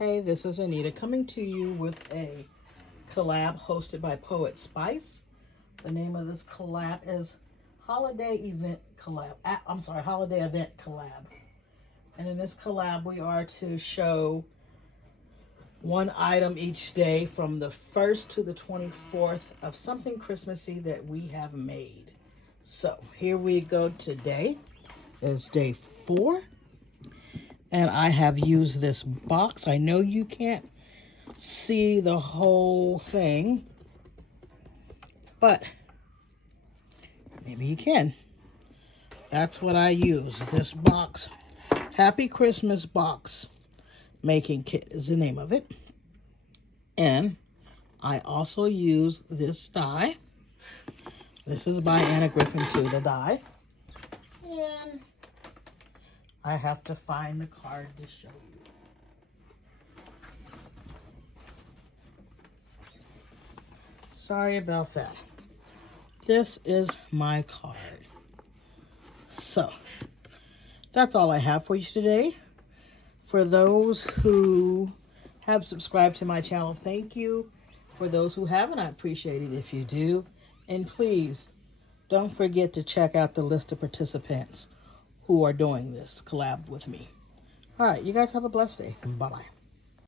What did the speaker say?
Hey, this is Anita coming to you with a collab hosted by Poetspice. The name of this collab is Holiday Event Collab. Holiday Event Collab. And in this collab, we are to show one item each day from the 1st to the 24th of something Christmassy that we have made. So here we go. Today is day 4. And I have used this box. I know you can't see the whole thing, but maybe you can. That's what I use. This box, Happy Christmas Box Making Kit is the name of it. And I also use this die. This is by Anita Griffin too, the die. And I have to find the card to show you. Sorry about that. This is my card. So, that's all I have for you today. For those who have subscribed to my channel, thank you. For those who haven't, I appreciate it if you do. And please, don't forget to check out the list of participants who are doing this collab with me. All right, you guys have a blessed day. Bye-bye.